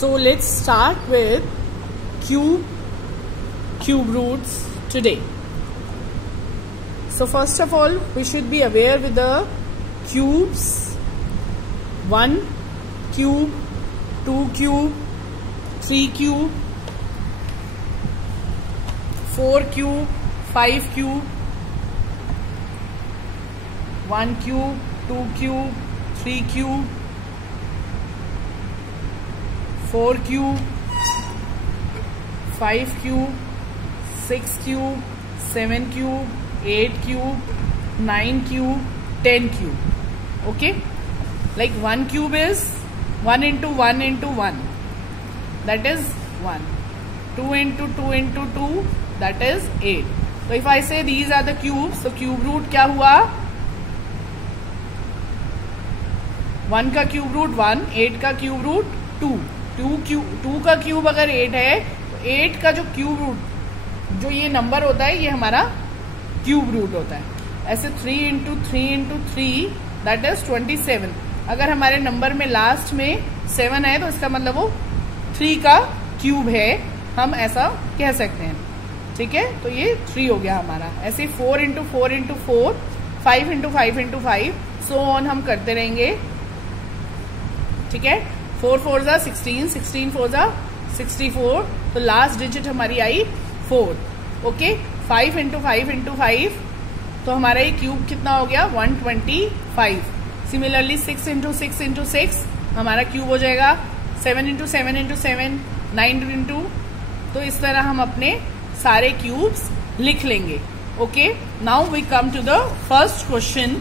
So let's start with cube roots today. So first of all, we should be aware with the cubes. 1 cube, 2 cube, 3 cube, 4 cube, 5 cube, 1 cube, 2 cube, 3 cube, 4 cube, 5 cube, 6 cube, 7 cube, 8 cube, 9 cube, 10 cube. Okay, like 1 cube is 1 into 1 into 1, that is 1. 2 into 2 into 2, that is 8. So if I say these are the cubes, so cube root क्या हुआ? 1 का cube root 1, 8 का cube root 2, 2 का cube अगर 8 है तो 8 का जो क्यूब रूट जो ये नंबर होता है ये हमारा क्यूब रूट होता है. ऐसे 3 इंटू 3 इंटू 3, दैट इज 27. अगर हमारे नंबर में लास्ट में 7 है तो इसका मतलब वो 3 का क्यूब है, हम ऐसा कह सकते हैं. ठीक है, तो ये 3 हो गया हमारा. ऐसे 4 into 4 into 4, 5 into 5 into 5, so on हम करते रहेंगे. ठीक है, 4 4 जा 16, 16 4 जा 64, तो लास्ट डिजिट हमारी आई 4. ओके, 5 इंटू 5 इंटू 5, तो हमारा ये क्यूब कितना हो गया? 125. सिमिलरली 6 इंटू 6 इंटू 6 हमारा क्यूब हो जाएगा 7 इंटू 7 इंटू 7, 9 इंटू. तो इस तरह हम अपने सारे क्यूब्स लिख लेंगे. Okay, now we come to the first question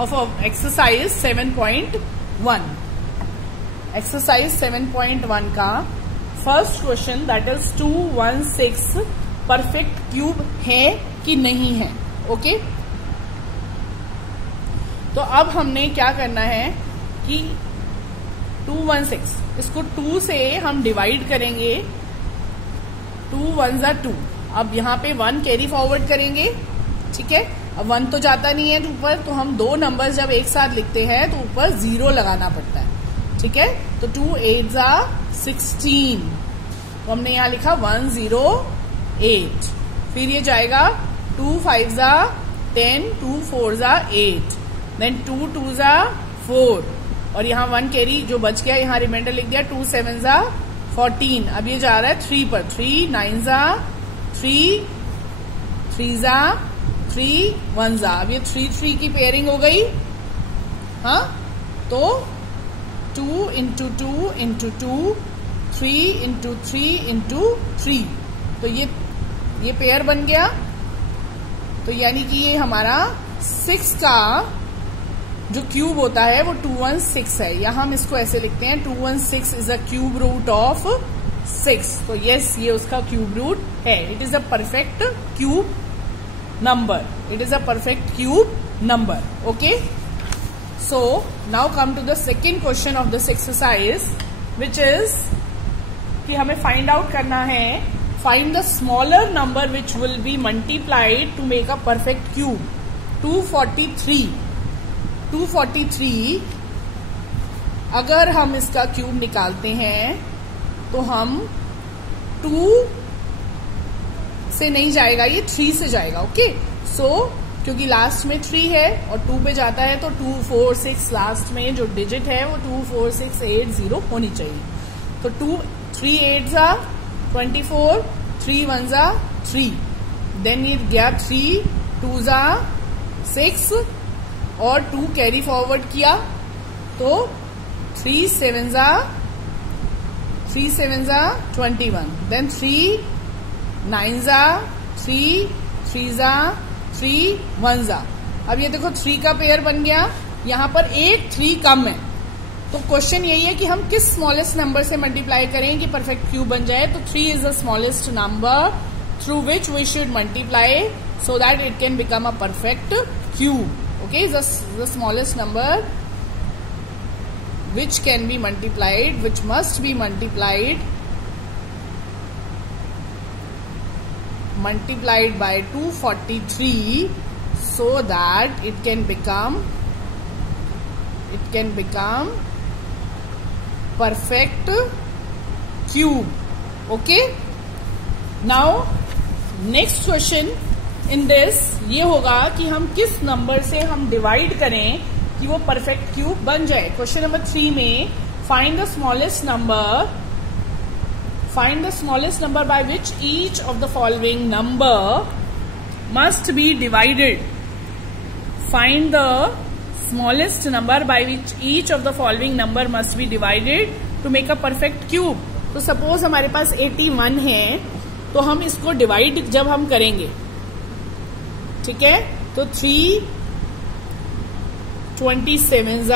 of exercise 7.1. Exercise 7.1 का first question, that is 216 perfect cube है कि नहीं है. ओके, तो अब हमने क्या करना है कि 216 इसको 2 से हम डिवाइड करेंगे. 2 1 जा 2. अब यहाँ पे 1 कैरी फॉरवर्ड करेंगे. ठीक है, अब 1 तो जाता नहीं है ऊपर, तो हम दो नंबर जब एक साथ लिखते हैं तो ऊपर 0 लगाना पड़ता है. ठीक है, तो 2 8 जा 16, तो हमने यहाँ लिखा 108. फिर ये जाएगा 2 5 जा 10, 2 4 जा 8, देन 2 2 जा 4, और यहाँ 1 कैरी जो बच गया यहाँ रिमाइंडर लिख दिया. 2 7 जा 14. अब ये जा रहा है 3 पर. 3 9 जा 3, 3 जा 3, 1 जा. अब ये 3 3 की पेयरिंग हो गई. हाँ, तो 2 इंटू 2 इंटू 2, 3 इंटू 3 इंटू 3, तो ये पेयर बन गया. तो यानी कि ये हमारा 6 का जो क्यूब होता है वो 216 है. यहां हम इसको ऐसे लिखते हैं, 216 is a cube root of 6. तो यस, ये उसका क्यूब रूट है. It is a perfect cube number. It is a perfect cube number. Okay, so now come to the second question of this exercise, which is कि हमें find out करना है, find the smaller number which will be multiplied to make a perfect cube. 243 अगर हम इसका cube निकालते हैं तो हम 2 से नहीं जाएगा, ये 3 से जाएगा. ओके, सो क्योंकि लास्ट में 3 है और 2 पे जाता है तो 2 4 6 लास्ट में जो डिजिट है वो 2 4 6 8 0 होनी चाहिए. तो 3 8 जा 24, 3 1 जा 3, देन ये गया 3 2 जा 6 और 2 कैरी फॉरवर्ड किया तो 3 7 जा 21, देन 3 9 जा 3 जा 3 1 जा. अब ये देखो 3 का पेयर बन गया. यहाँ पर एक 3 कम है, तो क्वेश्चन यही है कि हम किस स्मॉलेस्ट नंबर से मल्टीप्लाई करें कि परफेक्ट क्यूब बन जाए. तो 3 is the smallest number through which we should multiply so that it can become a perfect cube. Okay, the smallest number which can be multiplied, which must be multiplied by 243 so that it can become perfect cube. Okay, now next question in this ये होगा कि हम किस number से हम divide करें कि वो परफेक्ट क्यूब बन जाए। क्वेश्चन नंबर 3 में find the smallest number by which each of the following number must be divided. Find the smallest number by which each of the following number must be divided to make a perfect cube. तो suppose हमारे पास 81 है, तो हम इसको divide जब हम करेंगे, ठीक है, तो 3 27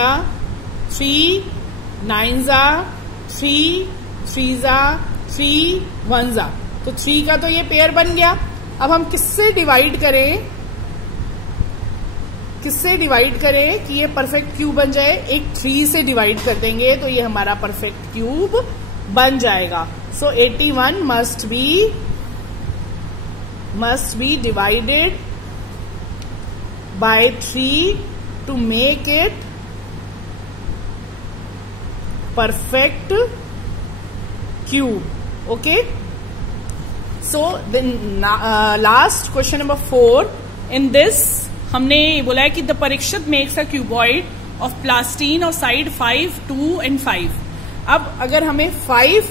3 9 3 3 3 1 तो 3 का तो ये पेयर बन गया। अब हम किससे डिवाइड करें कि ये परफेक्ट क्यूब बन जाए? एक 3 से डिवाइड कर देंगे तो ये हमारा परफेक्ट क्यूब बन जाएगा। सो 81 must be divided by 3 to make it perfect cube. Okay, so then last question number 4 in this हमने बोला है कि the Parikshit makes a cuboid of plasticine of side 5 2 and 5। अब अगर हमें 5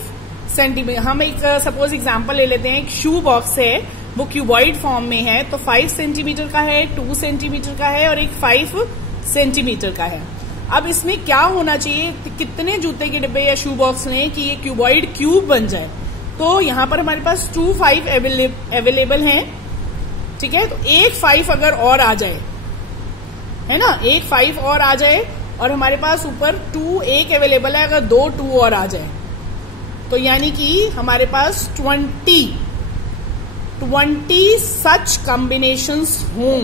सेंटीमीटर, हम एक सपोज एग्जांपल ले लेते हैं, एक शू बॉक्स है, वो क्यूबॉइड फॉर्म में है, तो 5 सेंटीमीटर का है, 2 सेंटीमीटर का है और एक 5 सेंटीमीटर का है। अब इसमें क्या होना चाहिए, कितने जूते के डिब्बे या शू बॉक्स में कि ये क्यूबॉइड क्यूब बन जाए? तो यहां पर हमारे पास 2 5 अवेलेबल हैं, ठीक है, तो एक 5 अगर और आ जाए, है ना, एक 5 और आ जाए और हमारे पास ऊपर 2 एक अवेलेबल है, अगर 2 और आ जाए तो यानी कि हमारे पास 20 सच कॉम्बिनेशंस हों,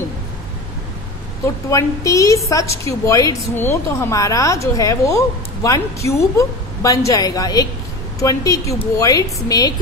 तो 20 सच क्यूबॉइड्स हों तो हमारा जो है वो 1 क्यूब बन जाएगा। एक 20 क्यूबॉइड्स मेक